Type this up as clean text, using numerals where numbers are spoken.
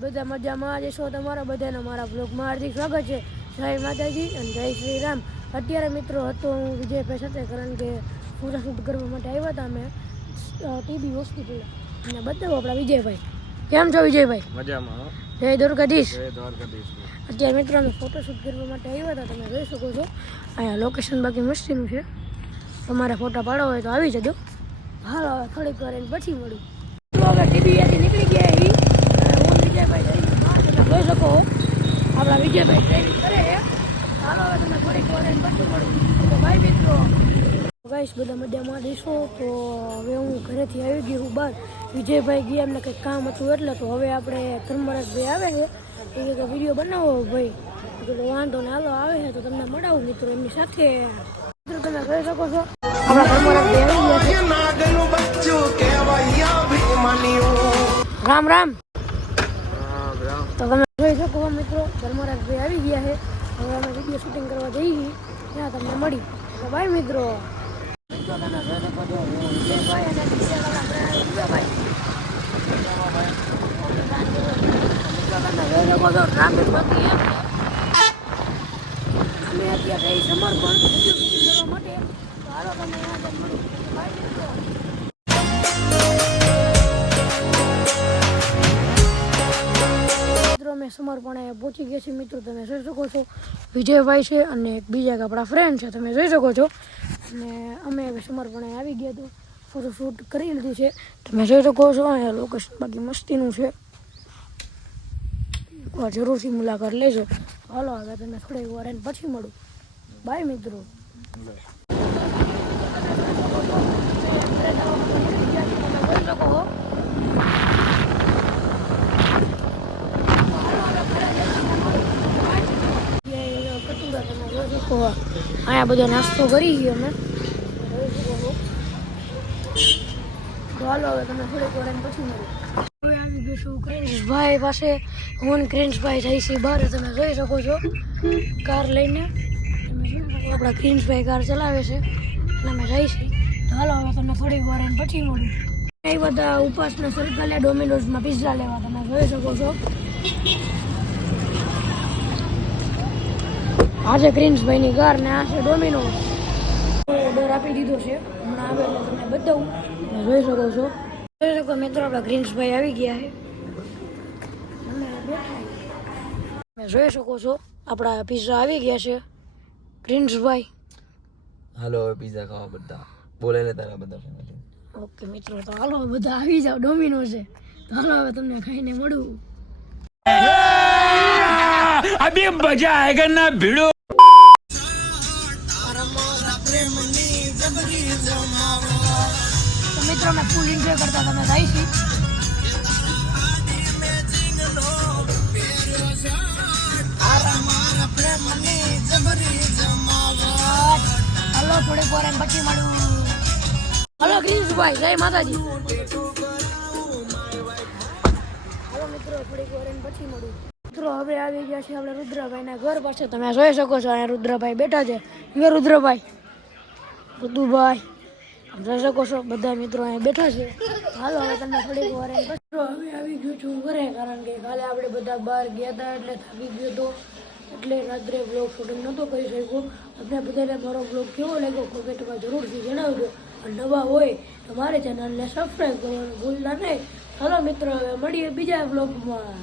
બધા મજામાં જશો તમારા બધાને મારા બ્લોગમાં હાર્દિક સ્વાગત છે. જય માતાજી અને જય શ્રી રામ. અત્યારે મિત્રો હતો હું વિજયભાઈ સાથે, કારણ કે ફોટોશૂટ કરવા માટે આવ્યા હતા અમે ટીબી હોસ્પિટલ. અને બતાવો આપણા વિજયભાઈ. કેમ છો વિજયભાઈ? મજામાં. જય દ્વારકાધીશ. જય દ્વારકાધીશ. અત્યારે મિત્રો અમે ફોટોશૂટ કરવા માટે આવ્યા હતા, તમે જોઈ શકો છો. અહીંયા લોકેશન બાકી મસ્તીનું છે, તમારે ફોટા પાડવા હોય તો આવી જજો. હાલો હવે થોડીક વાર એને પછી મળ્યું. હવે ટીબીથી નીકળી ગયા હું વિજયભાઈ જોઈ શકો આપણા વિજયભાઈ ટ્રેનિંગ કરે. હાલો હવે તમે થોડીક વાર એને પછી મળ્યું. ભાઈ મિત્રો ગાઈસ બધા મજામાં જઈશો. તો હવે હું ઘરેથી આવી ગઈ હું બહાર. વિજયભાઈ ગયા, એમને કંઈક કામ હતું એટલે. તો હવે આપણે ધર્મરાજભાઈ આવે છે, એ કે વિડીયો બનાવો ભાઈ. એટલે વાંધો ને હાલો આવે છે તો તમને મળાવું મિત્રો એમની સાથે. મિત્રો તમે કહી શકો છો આપણા ધર્મરાજભાઈ આવી ગયા. રામ રામ. તો તમે જોઈ શકો મિત્રો ધર્મરાજભાઈ આવી ગયા છે. હવે અમે વિડીયો શૂટિંગ કરવા જઈએ, ત્યાં તમને મળી. તો બાય મિત્રો. મિત્રો તમે જોઈ શકો છો હું વિજયભાઈ અને બીજા આપણા વિજયભાઈ. મિત્રો તમે જોઈ શકો છો ટ્રાફિક બાકી એમ છે. અમે અત્યારે એ સમર્પણ વિડીયો શૂટિંગ કરવા માટે. તો હાલો તમે અહીંયા મળી. બાય મિત્રો. અમે સમર્પણે પહોંચી ગયા છીએ મિત્રો. તમે જોઈ શકો છો વિજયભાઈ છે અને એક બીજા આપણા ફ્રેન્ડ છે, તમે જોઈ શકો છો. અને અમે હવે સમર્પણે આવી ગયા તો ફોટોશૂટ કરી લીધું છે, તમે જોઈ શકો છો. અહીંયા લોકેશન બાકી મસ્તીનું છે, એકવાર જરૂરથી મુલાકાત લેજો. હાલો હવે તમે થોડી વાર એને પછી મળું. બાય મિત્રો. અહીંયા બધો નાસ્તો કરી ગયો અમે. હાલો હવે તમે થોડીક વાર પછી મળ્યું. હવે આવી ગયો છું ક્રિન્સભાઈ પાસે. હું ક્રિન્સભાઈ જાય છે બહાર, તમે જોઈ શકો છો કાર લઈને. તમે જોઈ શકો આપણા ક્રિન્સભાઈ કાર ચલાવે છે અને અમે જાય છે. હાલો હવે તમને થોડીક વાર પછી મળ્યું. એ બધા ઉપાસના સર્કલે ડોમિનોઝમાં પિઝા લેવા, તમે જોઈ શકો છો. આજે ક્રિન્સભાઈની કાર ને આ છે ડોમિનોઝ. ઓર્ડર આપી દીધો છે, હમણાં આવે એટલે તમને બતાવું. તમે જોઈ શકો છો. જોઈ શકો મિત્રો આપણા ક્રિન્સભાઈ આવી ગયા છે. તમે જોઈ શકો છો આપણા પિઝા આવી ગયા છે. ક્રિન્સભાઈ હાલો હવે પીઝા ખાવા બધા બોલે ને તારા બધા ફેમિલી. ઓકે મિત્રો, તો હાલો બધા આવી જાઓ. ડોમિનોઝ છે તો હાલો હવે તમને ખાઈને મળું. अभी मजा आएगा ना भिड़ो. તો મિત્રો અમે ફૂલ એન્જોય કરતા તમે જાય છે. હલો થોડીક વાર પછી મળું. હલો ક્રિન્સભાઈ, જય માતાજી. હલો મિત્રો થોડીક વાર પછી મળું. મિત્રો હવે આવી ગયા છે આપણે રુદ્રભાઈના ઘર પાસે. તમે જોઈ શકો છો અહીંયા રુદ્રભાઈ બેઠા છે. રુદ્રભાઈ, રુદુભાઈ જોઈ શકો છો બધા મિત્રો અહીંયા બેઠા છે. હાલો હવે તમને થોડીક વાર મિત્રો હવે આવી ગયો છું ઘરે, કારણ કે કાલે આપણે બધા બહાર ગયા હતા એટલે થાકી ગયો હતો, એટલે રાત્રે બ્લોગ શૂટિંગ નહોતો કરી શક્યો. આપણે બધાને મારો બ્લોગ કેવો લાગ્યો કોમેન્ટમાં જરૂરથી જણાવજો. અને નવા હોય તો મારી ચેનલને સબસ્ક્રાઈબ કરવાનું ભૂલતા નહીં. હાલો મિત્રો હવે મળીએ બીજા બ્લોગમાં.